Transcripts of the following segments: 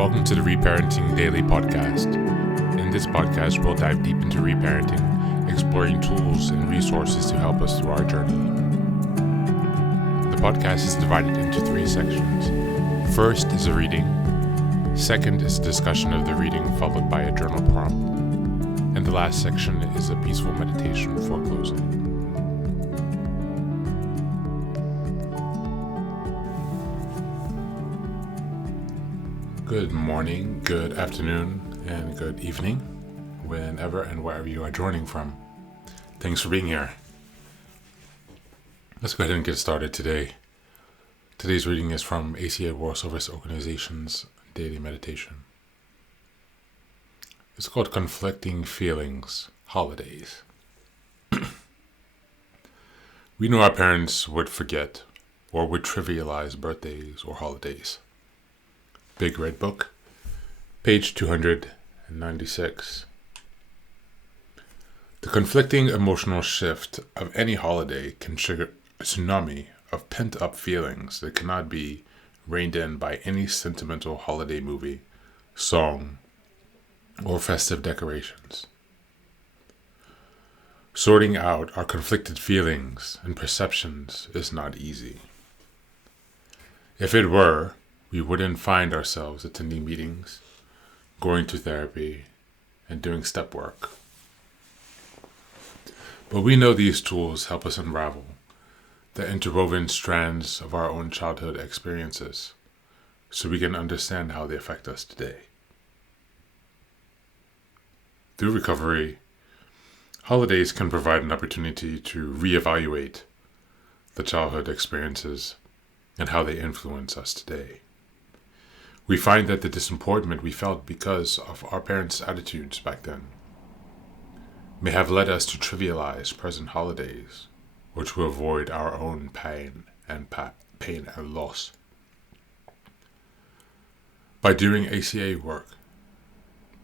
Welcome to the Reparenting Daily podcast. In this podcast, we'll dive deep into reparenting, exploring tools and resources to help us through our journey. The podcast is divided into 3 sections. First is a reading. Second is a discussion of the reading, followed by a journal prompt. And the last section is a peaceful meditation for closing. Good morning, good afternoon, and good evening, whenever and wherever you are joining from. Thanks for being here. Let's go ahead and get started today. Today's reading is from ACA World Service Organization's Daily Meditation. It's called Conflicting Feelings, Holidays. We know our parents would forget or would trivialize birthdays or holidays. Big Red Book, page 296. The conflicting emotional shift of any holiday can trigger a tsunami of pent-up feelings that cannot be reined in by any sentimental holiday movie, song, or festive decorations. Sorting out our conflicted feelings and perceptions is not easy. If it were, we wouldn't find ourselves attending meetings, going to therapy, and doing step work. But we know these tools help us unravel the interwoven strands of our own childhood experiences so we can understand how they affect us today. Through recovery, holidays can provide an opportunity to reevaluate the childhood experiences and how they influence us today. We find that the disappointment we felt because of our parents' attitudes back then may have led us to trivialize present holidays or to avoid our own pain and loss. By doing ACA work,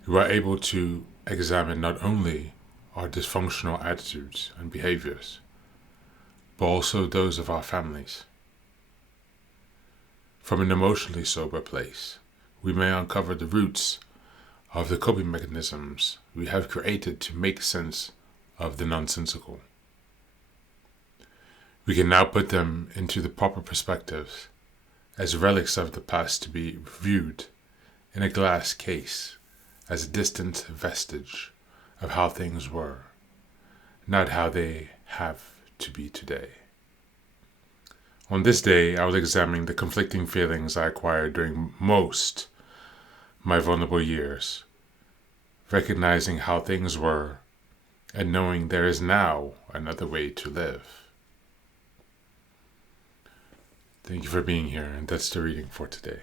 we are able to examine not only our dysfunctional attitudes and behaviors, but also those of our families. From an emotionally sober place, we may uncover the roots of the coping mechanisms we have created to make sense of the nonsensical. We can now put them into the proper perspectives as relics of the past to be viewed in a glass case as a distant vestige of how things were, not how they have to be today. On this day, I will examine the conflicting feelings I acquired during most my vulnerable years, recognizing how things were and knowing there is now another way to live. Thank you for being here, and that's the reading for today.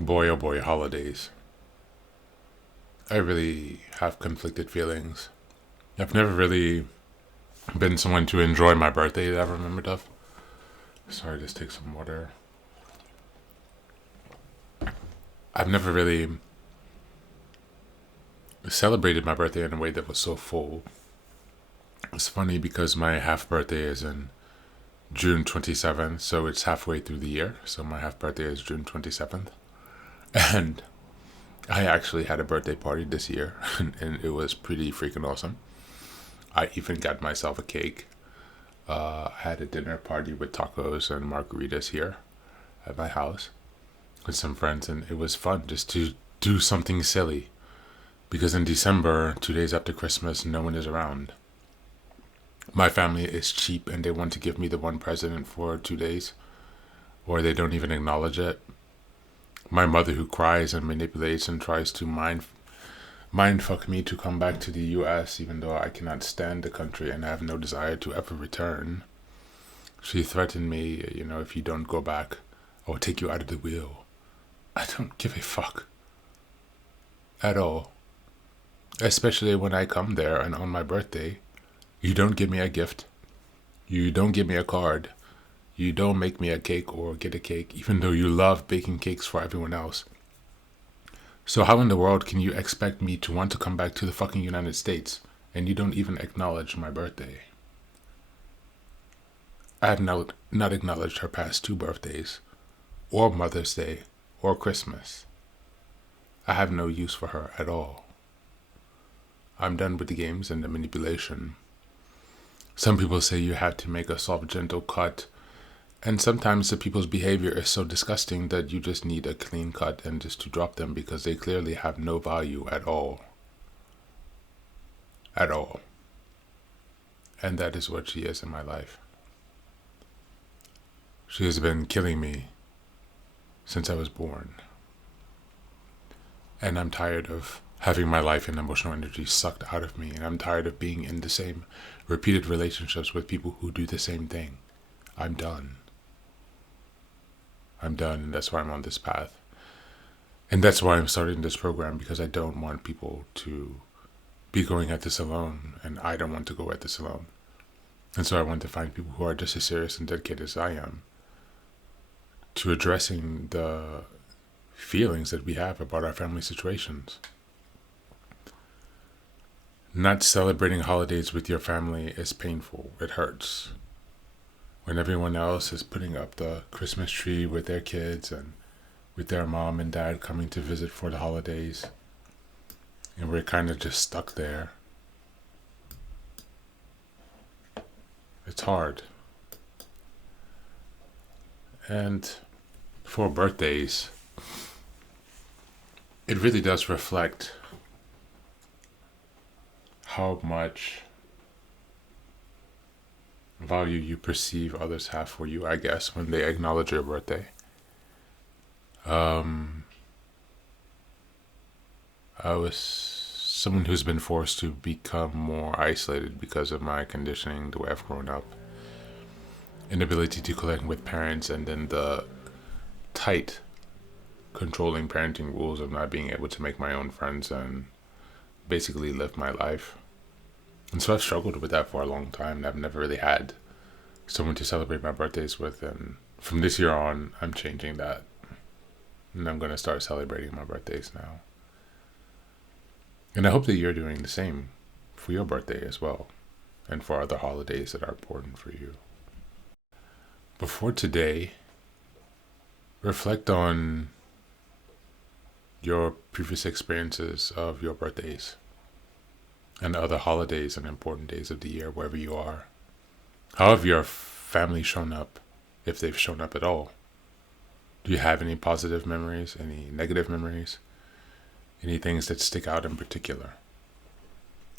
Boy, oh boy, holidays. I really have conflicted feelings. I've never really been someone to enjoy my birthday that I've remembered of. Sorry, just take some water. I've never really celebrated my birthday in a way that was so full. It's funny because my half birthday is in June 27th, so it's halfway through the year. So my half birthday is June 27th. And I actually had a birthday party this year, and it was pretty freaking awesome. I even got myself a cake. I had a dinner party with tacos and margaritas here at my house with some friends, and it was fun just to do something silly. Because in December, 2 days after Christmas, no one is around. My family is cheap, and they want to give me the one present for 2 days, or they don't even acknowledge it. My mother, who cries and manipulates and tries to mind fuck me to come back to the US, even though I cannot stand the country and have no desire to ever return. She threatened me, if you don't go back, I will take you out of the wheel. I don't give a fuck. At all. Especially when I come there and on my birthday, you don't give me a gift. You don't give me a card. You don't make me a cake or get a cake, even though you love baking cakes for everyone else. So how in the world can you expect me to want to come back to the fucking United States and you don't even acknowledge my birthday? I have not acknowledged her past 2 birthdays, or Mother's Day, or Christmas. I have no use for her at all. I'm done with the games and the manipulation. Some people say you have to make a soft, gentle cut, and sometimes the people's behavior is so disgusting that you just need a clean cut and just to drop them because they clearly have no value at all. At all. And that is what she is in my life. She has been killing me since I was born. And I'm tired of having my life and emotional energy sucked out of me. And I'm tired of being in the same repeated relationships with people who do the same thing. I'm done. And that's why I'm on this path. And that's why I'm starting this program, because I don't want people to be going at this alone. And I don't want to go at this alone. And so I want to find people who are just as serious and dedicated as I am to addressing the feelings that we have about our family situations. Not celebrating holidays with your family is painful. It hurts. When everyone else is putting up the Christmas tree with their kids and with their mom and dad coming to visit for the holidays, and we're kind of just stuck there. It's hard. And for birthdays, it really does reflect how much value you perceive others have for you, I guess, when they acknowledge your birthday. I was someone who's been forced to become more isolated because of my conditioning, the way I've grown up. Inability to connect with parents, and then the tight, controlling parenting rules of not being able to make my own friends and basically live my life. And so I've struggled with that for a long time, and I've never really had someone to celebrate my birthdays with. And from this year on, I'm changing that. And I'm going to start celebrating my birthdays now. And I hope that you're doing the same for your birthday as well, and for other holidays that are important for you. Before today, reflect on your previous experiences of your birthdays and other holidays and important days of the year, wherever you are. How have your family shown up, if they've shown up at all? Do you have any positive memories, any negative memories, any things that stick out in particular?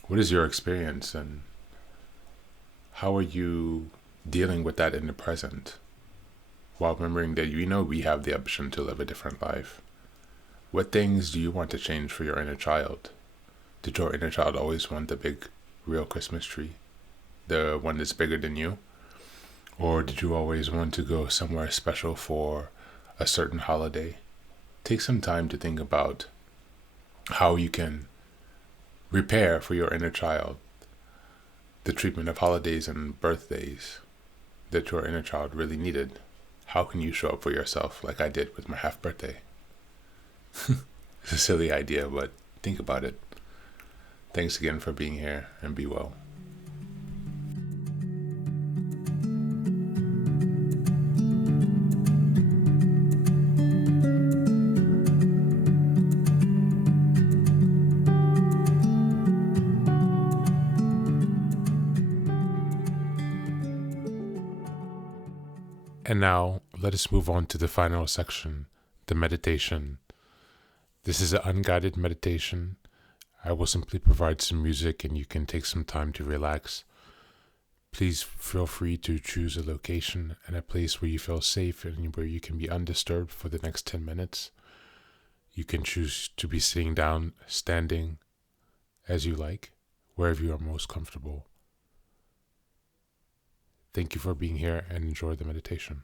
What is your experience, and how are you dealing with that in the present, while remembering that we have the option to live a different life? What things do you want to change for your inner child? Did your inner child always want the big, real Christmas tree? The one that's bigger than you? Or did you always want to go somewhere special for a certain holiday? Take some time to think about how you can repair for your inner child the treatment of holidays and birthdays that your inner child really needed. How can you show up for yourself like I did with my half birthday? It's a silly idea, but think about it. Thanks again for being here, and be well. And now, let us move on to the final section, the meditation. This is an unguided meditation. I will simply provide some music and you can take some time to relax. Please feel free to choose a location and a place where you feel safe and where you can be undisturbed for the next 10 minutes. You can choose to be sitting down, standing, as you like, wherever you are most comfortable. Thank you for being here and enjoy the meditation.